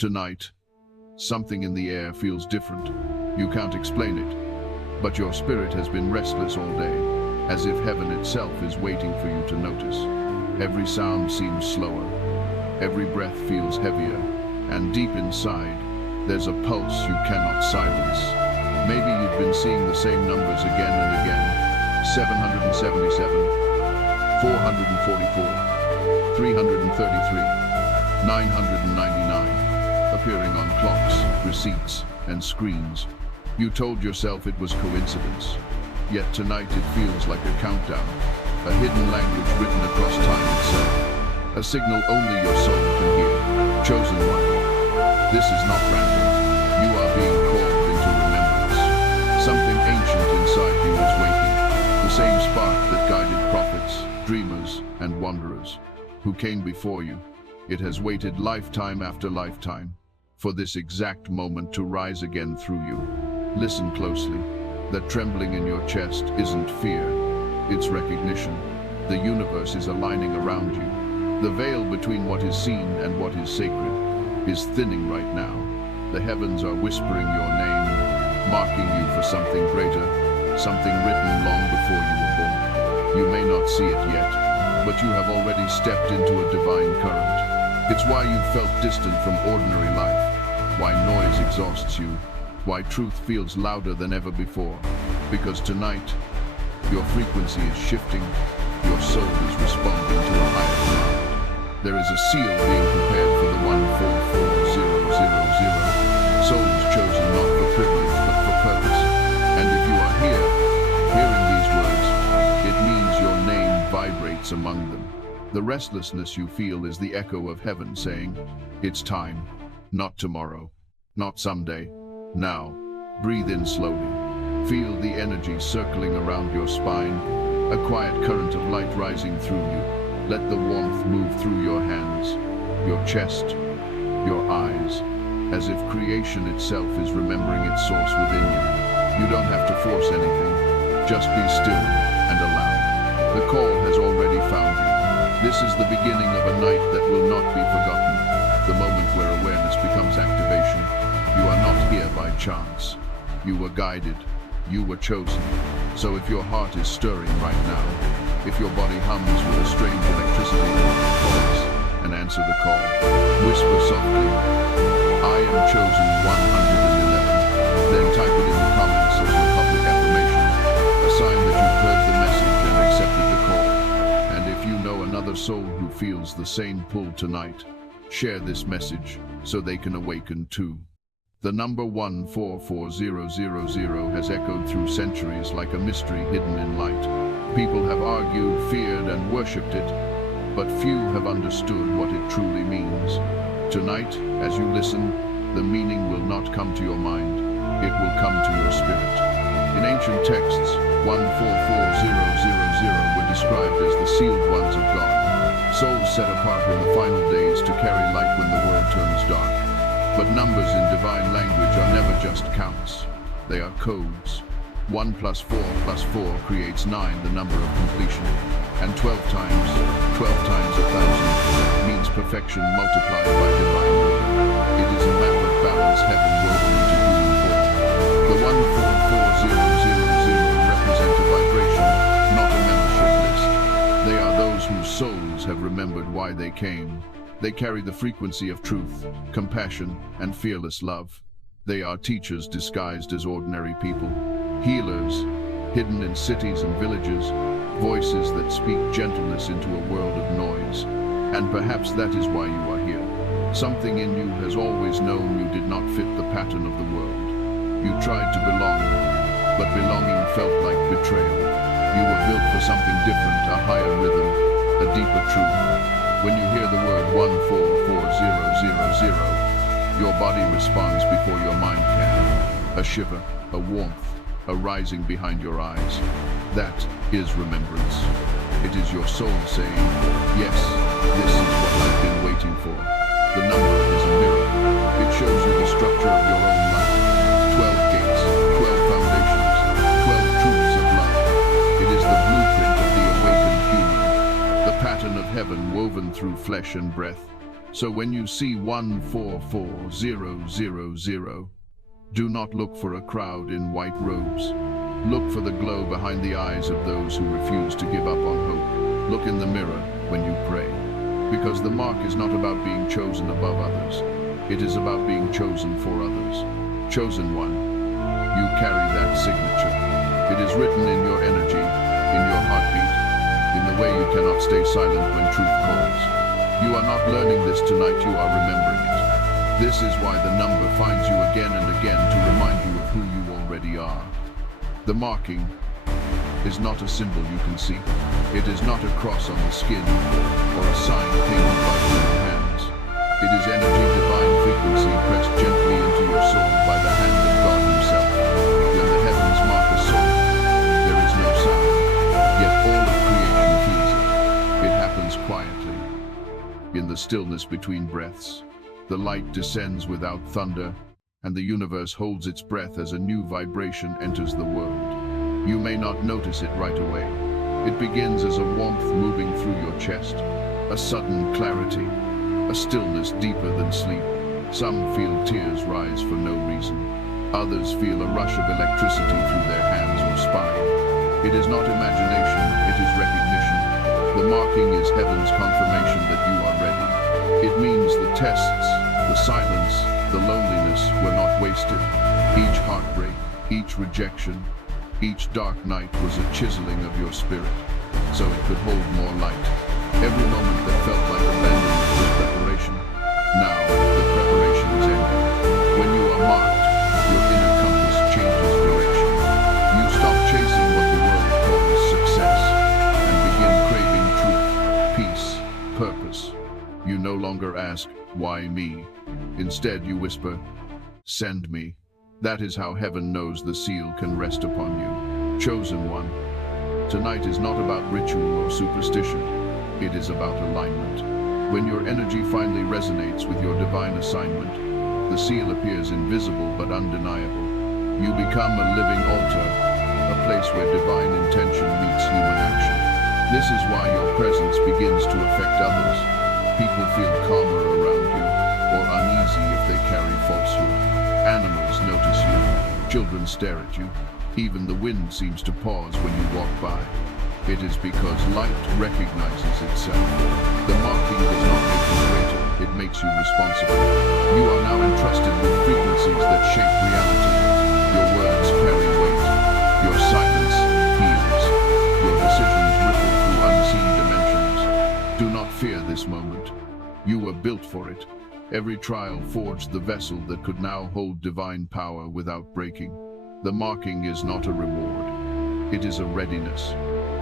Tonight, something in the air feels different. You can't explain it, but your spirit has been restless all day, as if heaven itself is waiting for you to notice. Every sound seems slower, every breath feels heavier, and deep inside, there's a pulse you cannot silence. Maybe you've been seeing the same numbers again and again. 777, 444, 333, 999. Appearing on clocks, receipts, and screens. You told yourself it was coincidence. Yet tonight it feels like a countdown, a hidden language written across time itself, a signal only your soul can hear. Chosen one. This is not random. You are being called into remembrance. Something ancient inside you is waking, the same spark that guided prophets, dreamers, and wanderers who came before you. It has waited lifetime after lifetime for this exact moment to rise again through you. Listen closely. That trembling in your chest isn't fear, it's recognition. The universe is aligning around you. The veil between what is seen and what is sacred is thinning right now. The heavens are whispering your name, marking you for something greater, something written long before you were born. You may not see it yet, but you have already stepped into a divine current. It's why you've felt distant from ordinary life, why noise exhausts you, why truth feels louder than ever before. Because tonight, your frequency is shifting, your soul is responding to a higher command. There is a seal being prepared for the 144000, souls chosen not for privilege but for purpose. And if you are here, hearing these words, it means your name vibrates among them. The restlessness you feel is the echo of heaven saying, it's time, not tomorrow, not someday, now. Breathe in slowly. Feel the energy circling around your spine, a quiet current of light rising through you. Let the warmth move through your hands, your chest, your eyes, as if creation itself is remembering its source within you. You don't have to force anything, just be still and allow. The call has already found you. This is the beginning of a night that will not be forgotten, the moment where awareness becomes activation. You are not here by chance. You were guided. You were chosen. So if your heart is stirring right now, if your body hums with a strange electricity, pause and answer the call. Whisper softly, I am chosen 111. Then type it in the comments as your public affirmation, a sign that you've heard the message and accepted the call. And if you know another soul who feels the same pull tonight, share this message so they can awaken too. The number 144000 has echoed through centuries like a mystery hidden in light. People have argued, feared, and worshipped it, but few have understood what it truly means. Tonight, as you listen, the meaning will not come to your mind, it will come to your spirit. In ancient texts, 144000 were described as the sealed ones of God, souls set apart in the final days to carry light when the world turns dark. But numbers in divine language are never just counts. They are codes. 1 plus 4 plus 4 creates 9, the number of completion. And 12 times 1,000 means perfection multiplied by divine will. It is a map of balance heaven woven into human form. The 144000 represent a vibration, not a membership list. They are those whose souls have remembered why they came. They carry the frequency of truth, compassion, and fearless love. They are teachers disguised as ordinary people, healers, hidden in cities and villages, voices that speak gentleness into a world of noise. And perhaps that is why you are here. Something in you has always known you did not fit the pattern of the world. You tried to belong, but belonging felt like betrayal. You were built for something different, a higher rhythm, a deeper truth. When you hear the word 144000, your body responds before your mind can. A shiver, a warmth, a rising behind your eyes. That is remembrance. It is your soul saying, yes, this is what I've been waiting for. The number is a mirror. It shows you the structure of your own life. 12 gates, 12 foundations, 12 truths of love. It is the blueprint of the awakened human. The pattern of heaven woven through flesh and breath. So when you see 144000, do not look for a crowd in white robes. Look for the glow behind the eyes of those who refuse to give up on hope. Look in the mirror when you pray. Because the mark is not about being chosen above others. It is about being chosen for others. Chosen one. You carry that signature. It is written in your energy, in your heartbeat, in the way you cannot stay silent when truth calls. You are not learning this tonight, you are remembering it. This is why the number finds you again and again to remind you of who you already are. The marking is not a symbol you can see. It is not a cross on the skin or a sign painted by human hands. It is energy, divine frequency pressed gently into your soul by the hand of God himself. When the heavens mark a soul, there is no sound, yet all of creation feels it. It happens quietly, in the stillness between breaths. The light descends without thunder, and the universe holds its breath as a new vibration enters the world. You may not notice it right away. It begins as a warmth moving through your chest, a sudden clarity, a stillness deeper than sleep. Some feel tears rise for no reason. Others feel a rush of electricity through their hands or spine. It is not imagination, it is recognition. The marking is heaven's confirmation that you are ready. It means the tests, the silence, the loneliness were not wasted. Each heartbreak, each rejection, each dark night was a chiseling of your spirit, so it could hold more light. Every moment that felt like abandonment was preparation. Now, the preparation is ending. When you are marked, your inner compass changes direction. You stop chasing what the world calls success, and begin craving truth, peace, purpose. You no longer ask, why me? Instead, you whisper, send me. That is how heaven knows the seal can rest upon you. Chosen one. Tonight is not about ritual or superstition. It is about alignment. When your energy finally resonates with your divine assignment, the seal appears invisible but undeniable. You become a living altar, a place where divine intention meets human action. This is why your presence begins to affect others. People feel calmer around you, or uneasy if they carry falsehood. Animals notice you, children stare at you, even the wind seems to pause when you walk by. It is because light recognizes itself. The marking does not make you greater, it makes you responsible. You are now entrusted with frequencies that shape reality. Your words carry weight, your silence heals, your decisions ripple through unseen dimensions. Do not fear this moment. You were built for it. Every trial forged the vessel that could now hold divine power without breaking. The marking is not a reward. It is a readiness.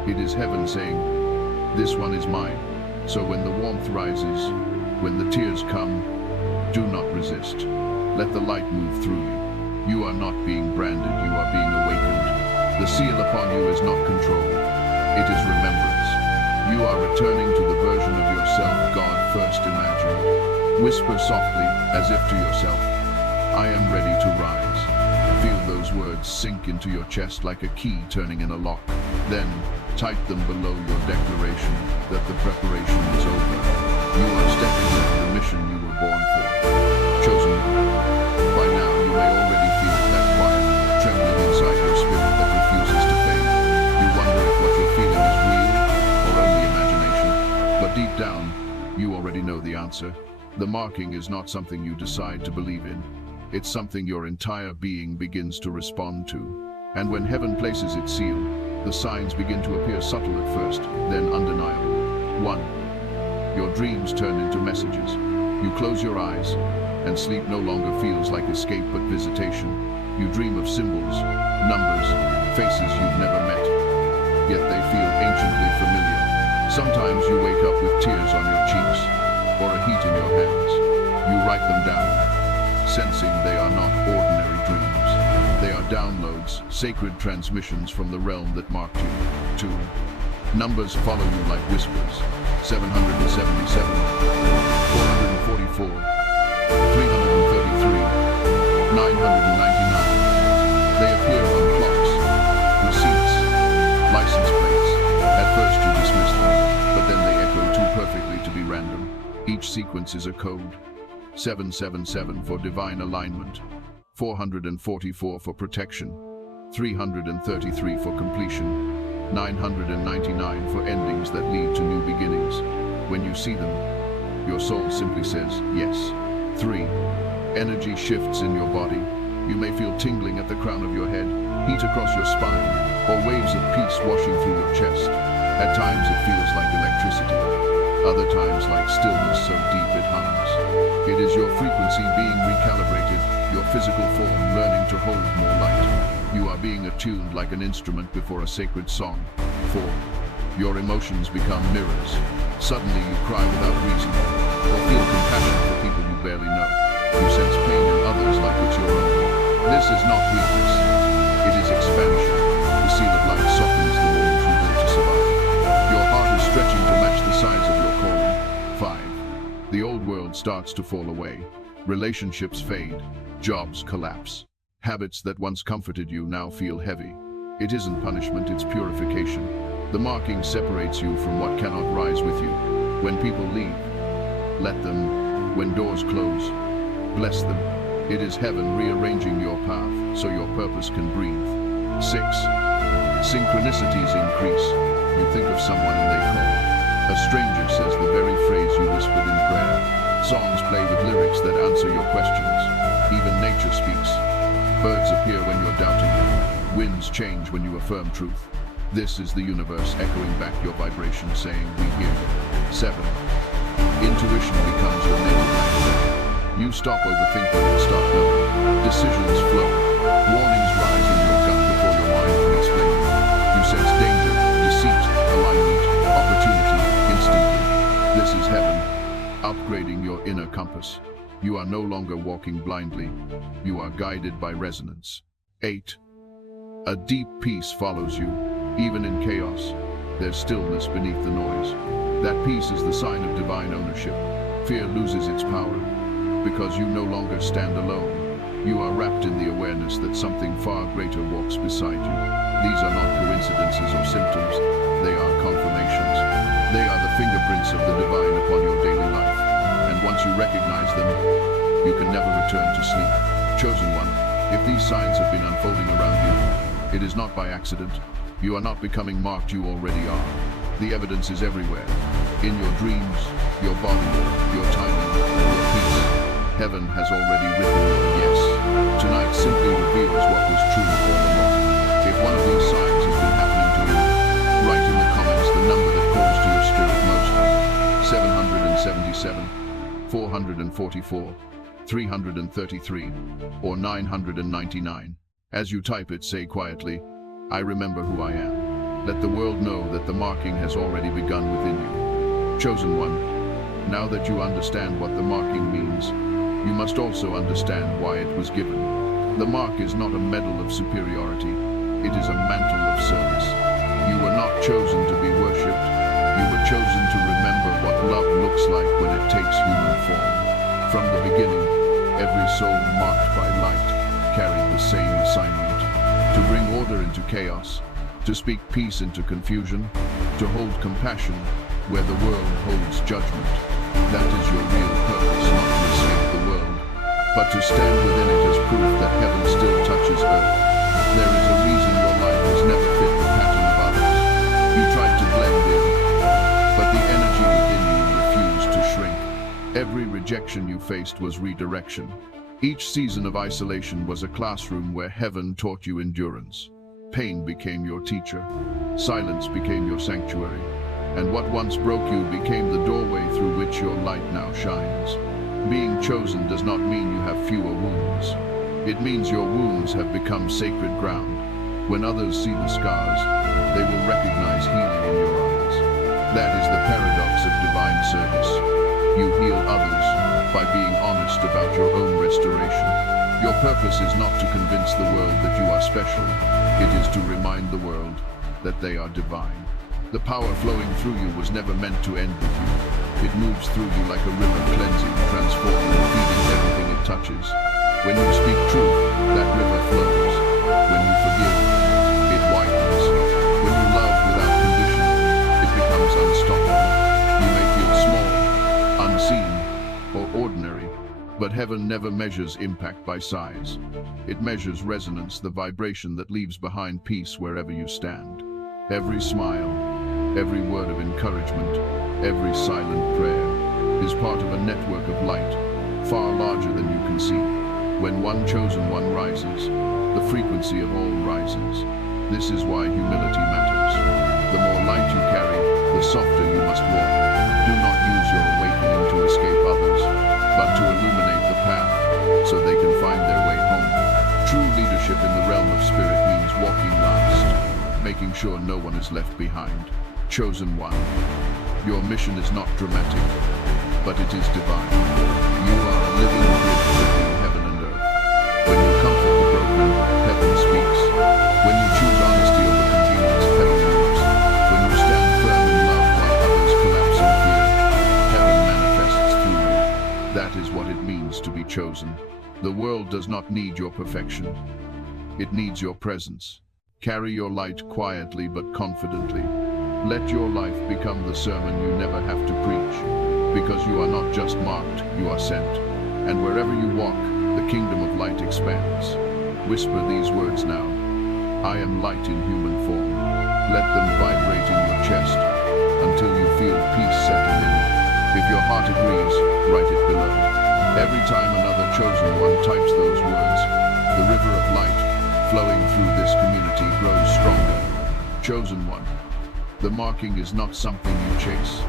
It is heaven saying, this one is mine. So when the warmth rises, when the tears come, do not resist. Let the light move through you. You are not being branded, you are being awakened. The seal upon you is not control. It is remembrance. You are returning to the version of yourself God first imagined. Whisper softly, as if to yourself, I am ready to rise. Feel those words sink into your chest like a key turning in a lock. Then, type them below your declaration that the preparation is over. You are stepping into the mission you were born for. Chosen one. By now, you may already feel it, that quiet, trembling inside your spirit that refuses to fade. You wonder if what you're feeling is real or only imagination. But deep down, you already know the answer. The marking is not something you decide to believe in. It's something your entire being begins to respond to. And when heaven places its seal, the signs begin to appear subtle at first, then undeniable. 1. Your dreams turn into messages. You close your eyes, and sleep no longer feels like escape but visitation. You dream of symbols, numbers, faces you've never met, yet they feel anciently familiar. Sometimes you wake up with tears on your cheeks, or a heat in your hands. You write them down, sensing they are not ordinary dreams. They are downloads, sacred transmissions from the realm that marked you. 2. Numbers follow you like whispers. 777, 444, 333, 999. They appear on clocks, receipts, license plates. At first you dismiss them, but then they echo too perfectly to be random. Each sequence is a code. 777 for divine alignment, 444 for protection, 333 for completion, 999 for endings that lead to new beginnings. When you see them, your soul simply says, yes. 3. Energy shifts in your body. You may feel tingling at the crown of your head, heat across your spine, or waves of peace washing through your chest. At times it feels like electricity, other times like stillness so deep it hums. It is your frequency being recalibrated, your physical form learning to hold more light. You are being attuned like an instrument before a sacred song. 4. Your emotions become mirrors. Suddenly you cry without reason, or feel compassion for people you barely know. You sense pain in others like it's your own. This is not weakness. It is expansion. The seal of light softens the walls you built to survive. Your heart is stretching to match the size of your calling. 5. The old world starts to fall away. Relationships fade. Jobs collapse. Habits that once comforted you now feel heavy. It isn't punishment, it's purification. The marking separates you from what cannot rise with you. When people leave, let them. When doors close, bless them. It is heaven rearranging your path so your purpose can breathe. 6. Synchronicities increase. You think of someone and they call. A stranger says the very phrase you whispered in prayer. Songs play with lyrics that answer your questions. Even nature speaks. Birds appear when you're doubting. Winds change when you affirm truth. This is the universe echoing back your vibration saying, we hear you. 7. Intuition becomes your native language. You stop overthinking and start knowing. Decisions flow. Warnings rise in your gut before your mind can explain them. You sense danger, deceit, alignment, opportunity instantly. This is heaven, upgrading your inner compass. You are no longer walking blindly. You are guided by resonance. 8. A deep peace follows you. Even in chaos, there's stillness beneath the noise. That peace is the sign of divine ownership. Fear loses its power because you no longer stand alone. You are wrapped in the awareness that something far greater walks beside you. These are not coincidences or symptoms. They are confirmations. They are the fingerprints of the divine upon your daily life. And once you recognize them, you can never return to sleep. Chosen one, if these signs have been unfolding around you, it is not by accident. You are not becoming marked, you already are. The evidence is everywhere. In your dreams, your body, your timing, your peace. Heaven has already written your yes. Tonight simply reveals what was true all along. If one of these signs has been happening to you, write in the comments the number that calls to your spirit most. 777, 444, 333, or 999. As you type it, say quietly, I remember who I am. Let the world know that the marking has already begun within you. Chosen one, now that you understand what the marking means, you must also understand why it was given. The mark is not a medal of superiority. It is a mantle of service. You were not chosen to be worshipped. You were chosen to remember what love looks like when it takes human form. From the beginning, every soul marked by light carried the same assignment. To bring order into chaos, to speak peace into confusion, to hold compassion where the world holds judgment. That is your real purpose, not to escape the world, but to stand within it as proof that heaven still touches earth. There is a reason your life has never fit the pattern of others. You tried to blend in, but the energy within you refused to shrink. Every rejection you faced was redirection. Each season of isolation was a classroom where heaven taught you endurance. Pain became your teacher. Silence became your sanctuary. And what once broke you became the doorway through which your light now shines. Being chosen does not mean you have fewer wounds. It means your wounds have become sacred ground. When others see the scars, they will recognize healing in your eyes. That is the paradox of divine service. You heal others by being honest about your own restoration. Your purpose is not to convince the world that you are special. It is to remind the world that they are divine. The power flowing through you was never meant to end with you. It moves through you like a river, cleansing, transforming, feeding everything it touches. When you speak truth, that river flows. When you forgive, it widens. When you love without condition, it becomes unstoppable. You may feel small, unseen, But heaven never measures impact by size. It measures resonance, the vibration that leaves behind peace wherever you stand. Every smile, every word of encouragement, every silent prayer is part of a network of light, far larger than you can see. When one chosen one rises, the frequency of all rises. This is why humility matters. The more light you carry, the softer you must walk. Do not use your awakening to escape others, but to illuminate the path so they can find their way home. True leadership in the realm of spirit means walking last, making sure no one is left behind. Chosen one. Your mission is not dramatic, but it is divine. You are a living bridge between heaven and earth. When you comfort the broken, heaven speaks. When you choose honesty over convenience, heaven moves. When you stand firm in love while others collapse in fear, heaven manifests through you. That is what it means to be chosen. The world does not need your perfection. It needs your presence. Carry your light quietly but confidently. Let your life become the sermon you never have to preach. Because you are not just marked, you are sent. And wherever you walk, the kingdom of light expands. Whisper these words now. I am light in human form. Let them vibrate in your chest until you feel peace settle in. If your heart agrees, write it below. Every time another chosen one types those words, the river of light flowing through this community grows stronger. Chosen one. The marking is not something you chase.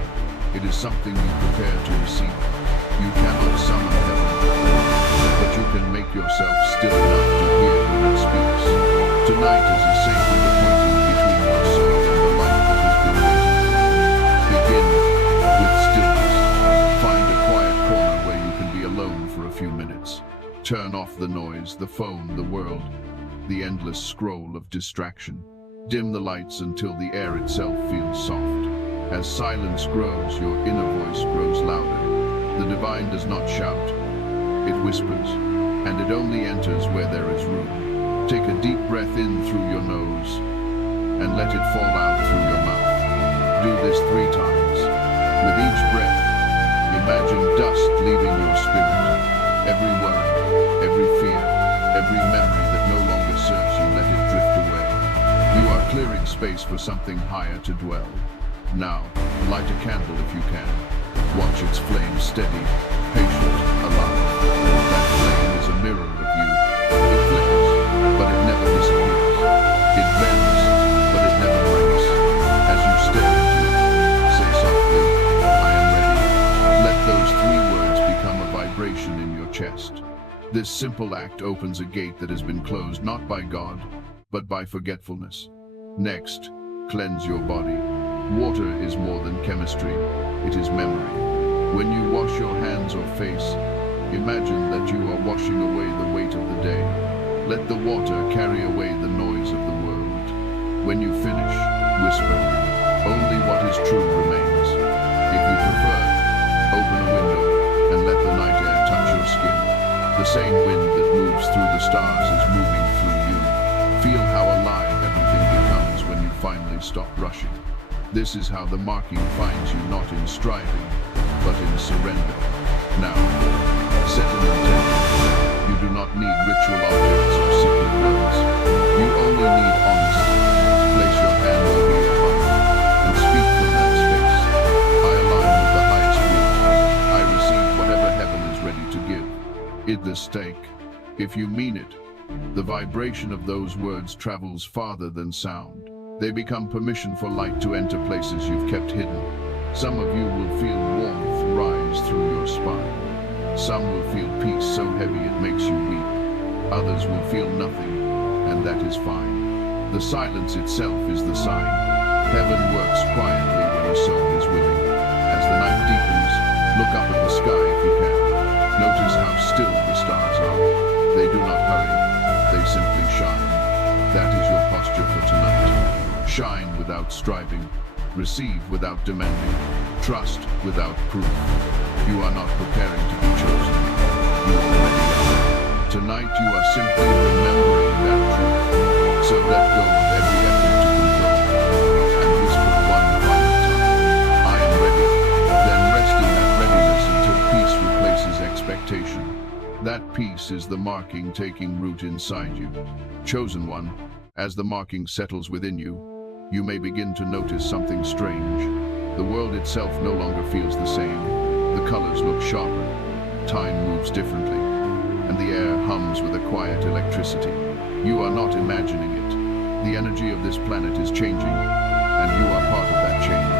It is something you prepare to receive. You cannot summon heaven, but you can make yourself still enough to hear when it speaks. Tonight is a sacred appointment between your soul and the light that has been waiting for you. Begin with stillness. Find a quiet corner where you can be alone for a few minutes. Turn off the noise, the phone, the world, the endless scroll of distraction. Dim the lights until the air itself feels soft. As silence grows, your inner voice grows louder. The divine does not shout. It whispers, and it only enters where there is room. Take a deep breath in through your nose, and let it fall out through your mouth. Do this 3 times. With each breath, imagine dust leaving your spirit. Every worry, every fear, every memory that no longer serves you, let it drift away. You are clearing space for something higher to dwell. Now, light a candle if you can. Watch its flame steady, patient, alive. That flame is a mirror of you. It flickers, but it never disappears. It bends, but it never breaks. As you stare into it, say softly, I am ready. Let those 3 words become a vibration in your chest. This simple act opens a gate that has been closed not by God, but by forgetfulness. Next, cleanse your body. Water is more than chemistry, it is memory. When you wash your hands or face, imagine that you are washing away the weight of the day. Let the water carry away the noise of the world. When you finish, whisper, only what is true remains. If you prefer, open a window and let the night air touch your skin. The same wind that moves through the stars is moving through you. Feel how alive everything becomes when you finally stop rushing. This is how the marking finds you, not in striving, but in surrender. Now, set an intention. You do not need ritual objects or secret words. You only need honesty. Place your hand over your heart and speak from that space. I align with the highest will. I receive whatever heaven is ready to give. It the stake. If you mean it, the vibration of those words travels farther than sound. They become permission for light to enter places you've kept hidden. Some of you will feel warmth rise through your spine. Some will feel peace so heavy it makes you weep. Others will feel nothing, and that is fine. The silence itself is the sign. Heaven works quietly when a soul is willing. As the night deepens, look up at the sky if you can. Notice how still the stars are. They do not hurry, they simply shine. That is your posture for tonight. Shine without striving, receive without demanding, trust without proof. You are not preparing to be chosen. You already are. Tonight you are simply remembering that truth. So let go of every effort to control and whisper one final time, I am ready. Then rest in that readiness until peace replaces expectation. This is the marking taking root inside you. Chosen one, as the marking settles within you, you may begin to notice something strange. The world itself no longer feels the same. The colors look sharper, time moves differently, and the air hums with a quiet electricity. You are not imagining it. The energy of this planet is changing, and you are part of that change.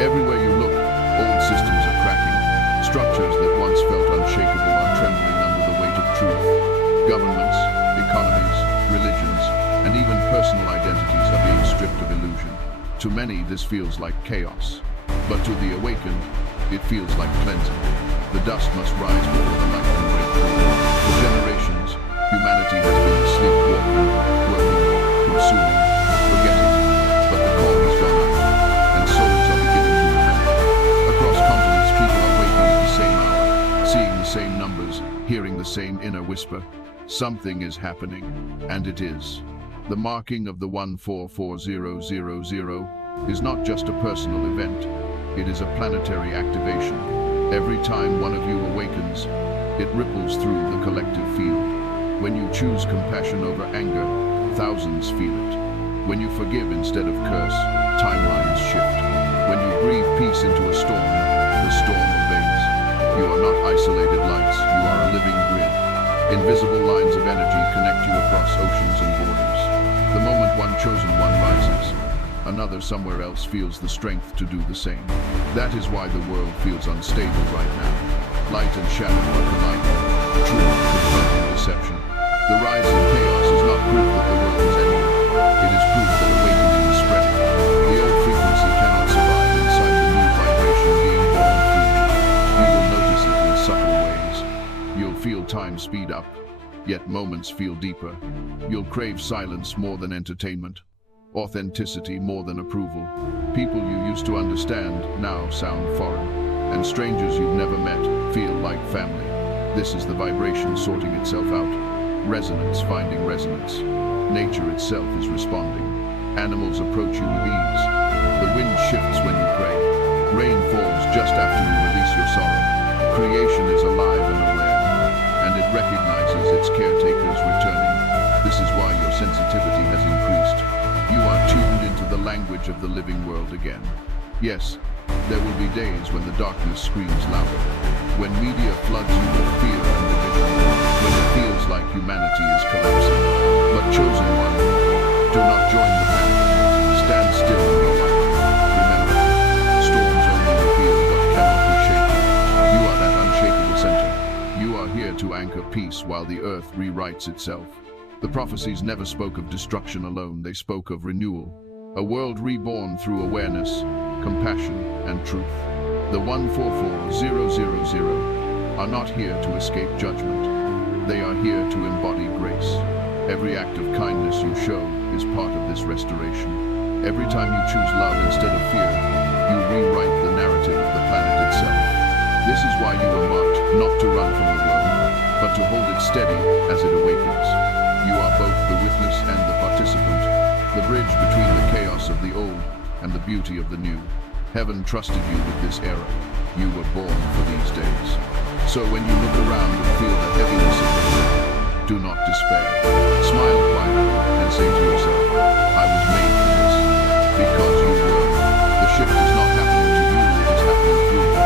Everywhere you look, old systems are cracking. Structures that once felt unshakable are trembling under the weight of truth. Governments, economies, religions, and even personal identities are being stripped of illusion. To many, this feels like chaos. But to the awakened, it feels like cleansing. The dust must rise before the light can break through. For generations, humanity has been sleepwalking, working, consuming, forgetting. But the call has gone out, and souls are beginning to remember. Across continents, people are waking at the same hour, seeing the same numbers, hearing the same inner whisper. Something is happening, and it is. The marking of the 144000 is not just a personal event. It is a planetary activation. Every time one of you awakens, it ripples through the collective field. When you choose compassion over anger, thousands feel it. When you forgive instead of curse, timelines shift. When you breathe peace into a storm, the storm obeys. You are not isolated lights, you are a living grid. Invisible lines of energy connect you across oceans and borders. The moment one chosen one rises, another somewhere else feels the strength to do the same. That is why the world feels unstable right now. Light and shadow are colliding, truth confronting deception. The rise in chaos is not proof that the world is ending. It is proof that awakening is spreading. The old frequency cannot survive inside the new vibration being born through you. You will notice it in subtle ways. You'll feel time speed up, yet moments feel deeper. You'll crave silence more than entertainment. Authenticity more than approval. People you used to understand now sound foreign, and strangers you've never met feel like family. This is the vibration sorting itself out. Resonance finding resonance. Nature itself is responding. Animals approach you with ease. The wind shifts when you pray. Rain falls just after you release your sorrow. Creation is alive and aware, and it recognizes its caretakers returning. This is why your sensitivity has increased. You are tuned into the language of the living world again. Yes, there will be days when the darkness screams louder, when media floods you with fear and division, when it feels like humanity is collapsing. But chosen one, do not join the panic. Stand still in your light. Remember, storms only reveal what cannot be shaken. You are that unshakable center. You are here to anchor peace while the earth rewrites itself. The prophecies never spoke of destruction alone, they spoke of renewal. A world reborn through awareness, compassion, and truth. The 144000 are not here to escape judgment. They are here to embody grace. Every act of kindness you show is part of this restoration. Every time you choose love instead of fear, you rewrite the narrative of the planet itself. This is why you were marked not to run from the world, but to hold it steady as it awakens. You are both the witness and the participant, the bridge between the chaos of the old and the beauty of the new. Heaven trusted you with this era. You were born for these days. So when you look around and feel the heaviness of the world, do not despair. Smile quietly and say to yourself, I was made for this. Because you were. The shift is not happening to you, it is happening through you.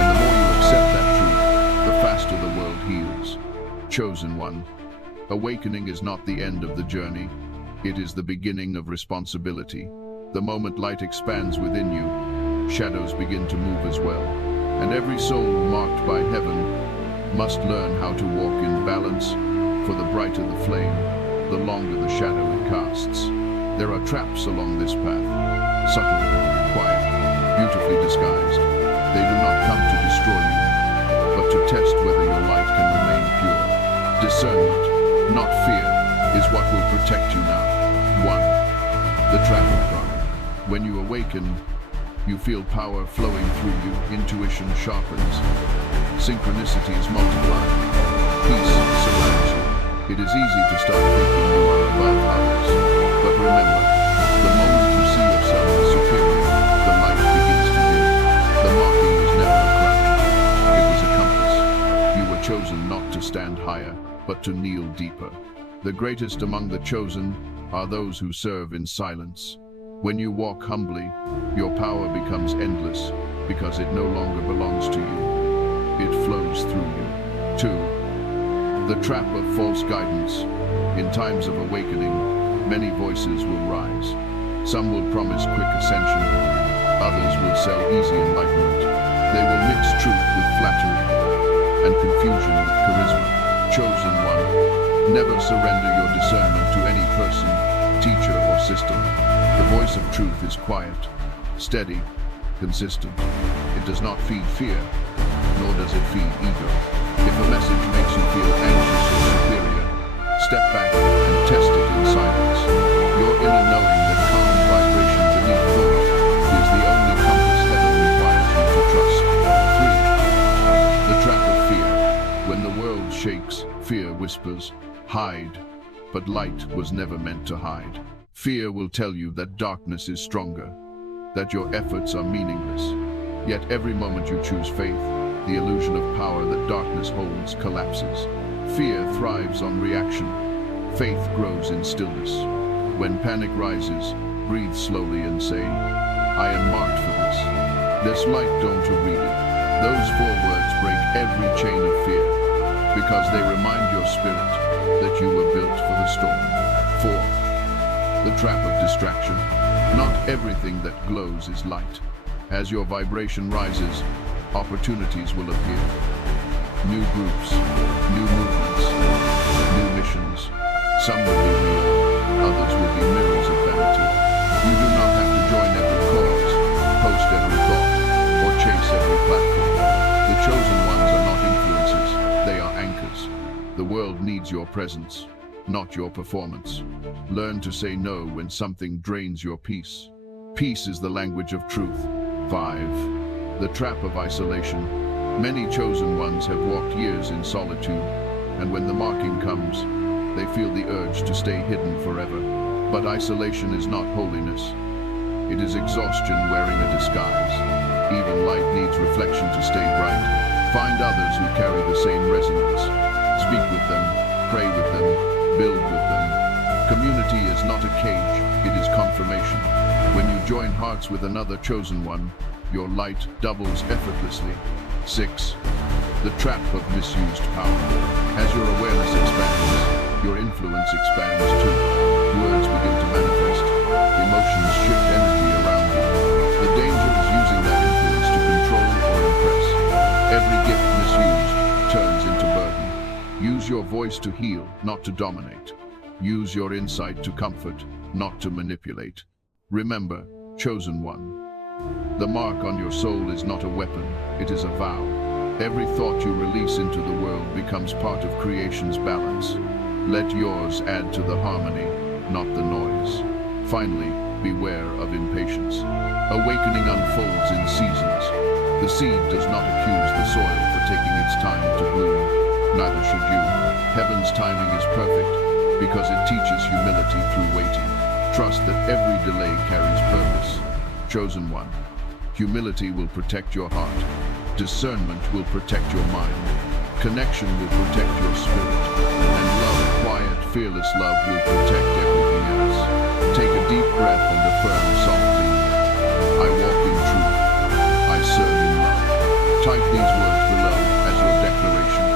And the more you accept that truth, the faster the world heals. Chosen one. Awakening is not the end of the journey. It is the beginning of responsibility. The moment light expands within you, shadows begin to move as well. And every soul marked by heaven must learn how to walk in balance, for the brighter the flame, the longer the shadow it casts. There are traps along this path, subtle, quiet, beautifully disguised. They do not come to destroy you, but to test whether your light can remain pure. Discernment, not fear, is what will protect you now. 1. The traffic cry. When you awaken, you feel power flowing through you, intuition sharpens, synchronicities multiply, peace surrounds you. It is easy to start thinking you are above others, but remember, the moment you see yourself as superior, the light begins to dim. The marking was never a crown, it was a compass. You were chosen not to stand higher, but to kneel deeper. The greatest among the chosen are those who serve in silence. When you walk humbly, your power becomes endless because it no longer belongs to you. It flows through you. 2. The trap of false guidance. In times of awakening, many voices will rise. Some will promise quick ascension. Others will sell easy enlightenment. They will mix truth with flattery and confusion with charisma. Chosen one, never surrender your discernment to any person, teacher, or system. The voice of truth is quiet, steady, consistent. It does not feed fear, nor does it feed ego. If a message makes you feel anxious or superior, step back and test it in silence. Your inner knowing that calm vibration beneath thought is the only compass heaven requires you to trust. 3. The trap of fear. When the world shakes, fear whispers, hide. But light was never meant to hide. Fear will tell you that darkness is stronger, that your efforts are meaningless. Yet every moment you choose faith, the illusion of power that darkness holds collapses. Fear thrives on reaction. Faith grows in stillness. When panic rises, breathe slowly and say, I am marked for this. This light, don't read it. Those 4 words break every chain of fear, because they remind your spirit that you were built for the storm. 4. The trap of distraction. Not everything that glows is light. As your vibration rises, opportunities will appear. New groups, new movements, new missions. Some will be real, others will be mirrors of vanity. You do not have to join every cause, post every thought, or chase every platform. The chosen ones are not influences, they are anchors. The world needs your presence, not your performance. Learn to say no when something drains your peace. Peace is the language of truth. 5. The trap of isolation. Many chosen ones have walked years in solitude, and when the marking comes, they feel the urge to stay hidden forever. But isolation is not holiness. It is exhaustion wearing a disguise. Even light needs reflection to stay bright. Find others who carry the same resonance. Speak with them, pray with them, build with them. Community is not a cage, it is confirmation. When you join hearts with another chosen one, your light doubles effortlessly. 6. The trap of misused power. As your awareness expands, your influence expands too. Words begin to manifest. Emotions shift energy around you. The danger is using that influence to control or impress. Every gift misused turns into burden. Use your voice to heal, not to dominate. Use your insight to comfort, not to manipulate. Remember, chosen one. The mark on your soul is not a weapon, it is a vow. Every thought you release into the world becomes part of creation's balance. Let yours add to the harmony, not the noise. Finally, beware of impatience. Awakening unfolds in seasons. The seed does not accuse the soil for taking its time to bloom. Neither should you. Heaven's timing is perfect because it teaches humility through waiting. Trust that every delay carries purpose. Chosen one. Humility will protect your heart. Discernment will protect your mind. Connection will protect your spirit. And love, quiet, fearless love will protect everything else. Take a deep breath and affirm softly, I walk in truth. I serve in love. Type these words below as your declaration.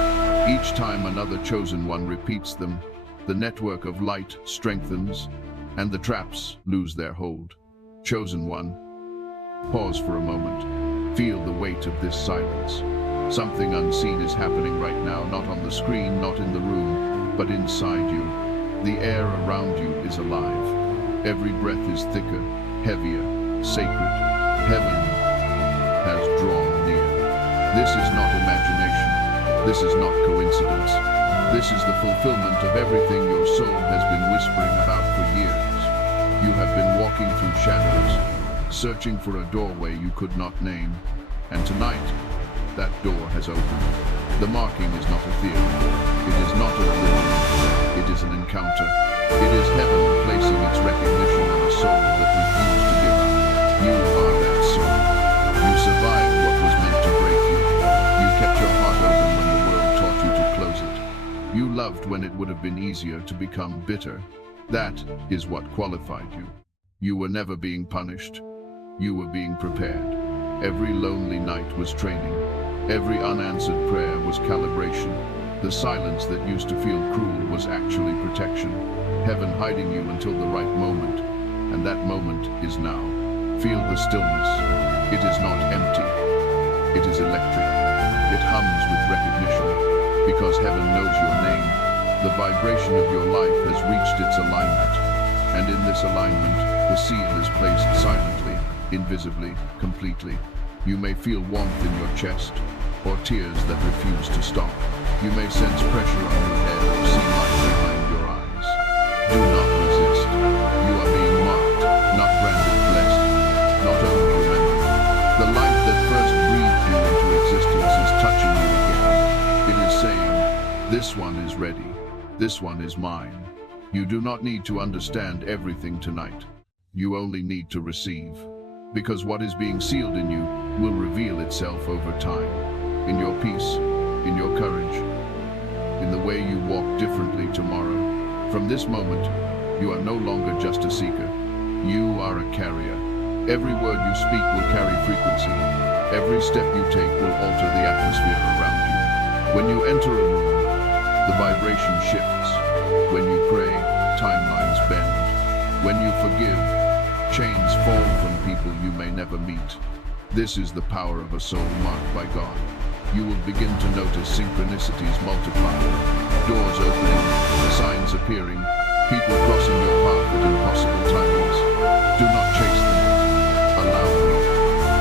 Each time another chosen one repeats them, the network of light strengthens and the traps lose their hold. Chosen one, pause for a moment. Feel the weight of this silence. Something unseen is happening right now, not on the screen, not in the room, but inside you. The air around you is alive. Every breath is thicker, heavier, sacred. Heaven has drawn near. This is not imagination. This is not coincidence. This is the fulfillment of everything your soul has been whispering about for years. You have been walking through shadows, searching for a doorway you could not name. And tonight, that door has opened. The marking is not a theory. It is not a religion. It is an encounter. It is heaven placing its recognition on a soul that refused to give up. You are that soul. You survived what was meant to break you. You kept your heart open when the world taught you to close it. You loved when it would have been easier to become bitter. That is what qualified you. You were never being punished. You were being prepared. Every lonely night was training. Every unanswered prayer was calibration. The silence that used to feel cruel was actually protection. Heaven hiding you until the right moment. And that moment is now. Feel the stillness. It is not empty. It is electric. It hums with recognition. Because heaven knows your name. The vibration of your life has reached its alignment. And in this alignment, the seal is placed silently, invisibly, completely. You may feel warmth in your chest, or tears that refuse to stop. You may sense pressure on your head or see light behind your eyes. Do not resist. You are being marked, not branded, blessed, not only remembered. The light that first breathed you into existence is touching you again. It is saying, this one is ready. This one is mine. You do not need to understand everything tonight. You only need to receive. Because what is being sealed in you will reveal itself over time. In your peace, in your courage, in the way you walk differently tomorrow. From this moment, you are no longer just a seeker. You are a carrier. Every word you speak will carry frequency. Every step you take will alter the atmosphere around you. When you enter a room, the vibration shifts. When you pray, timelines bend. When you forgive, chains fall from people you may never meet. This is the power of a soul marked by God. You will begin to notice synchronicities multiplying, doors opening, signs appearing, people crossing your path at impossible timings. Do not chase them. Allow me.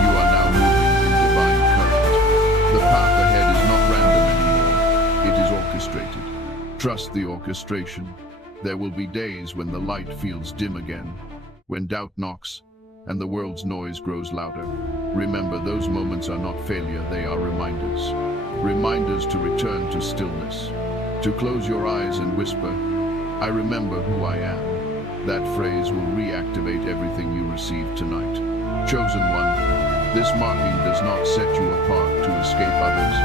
You are now moving in divine current. The path ahead is not random anymore. It is orchestrated. Trust the orchestration. There will be days when the light feels dim again, when doubt knocks and the world's noise grows louder. Remember, those moments are not failure, they are reminders. Reminders to return to stillness, to close your eyes and whisper, I remember who I am. That phrase will reactivate everything you received tonight. Chosen one, this marking does not set you apart to escape others.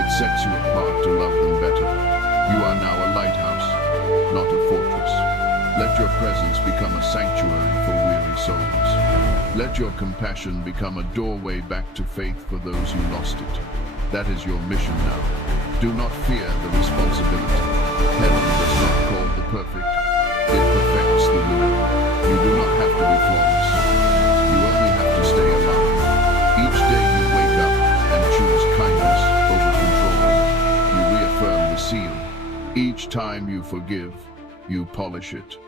It sets you apart to love them better. You are now a lighthouse, not a fortress. Let your presence become a sanctuary for weary souls. Let your compassion become a doorway back to faith for those who lost it. That is your mission now. Do not fear the responsibility. Heaven does not call the perfect. It perfects the willing. You do not have to be flawless. You only have to stay alive. Each day you wake up and choose kindness over control. You reaffirm the seal. Each time you forgive, you polish it.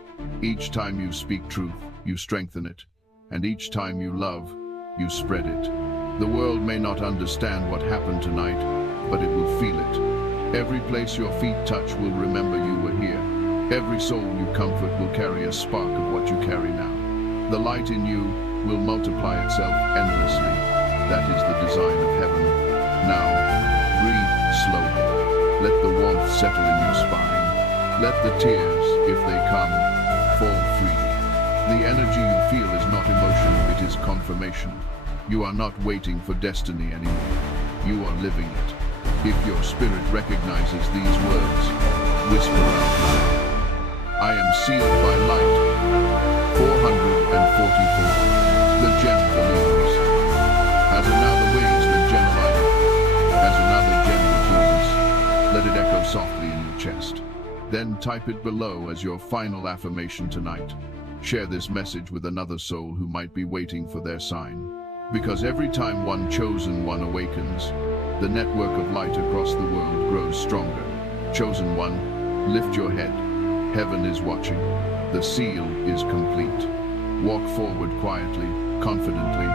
Each time you speak truth, you strengthen it. And each time you love, you spread it. The world may not understand what happened tonight, but it will feel it. Every place your feet touch will remember you were here. Every soul you comfort will carry a spark of what you carry now. The light in you will multiply itself endlessly. That is the design of heaven. Now, breathe slowly. Let the warmth settle in your spine. Let the tears, if they come, fall freely. The energy you feel is not emotion, it is confirmation. You are not waiting for destiny anymore. You are living it. If your spirit recognizes these words, whisper out loud. I am sealed by light. 444. The gem believes. As another waves the gem light. As another gem returns. Let it echo softly in your chest. Then type it below as your final affirmation tonight. Share this message with another soul who might be waiting for their sign. Because every time one chosen one awakens, the network of light across the world grows stronger. Chosen one, lift your head. Heaven is watching. The seal is complete. Walk forward quietly, confidently,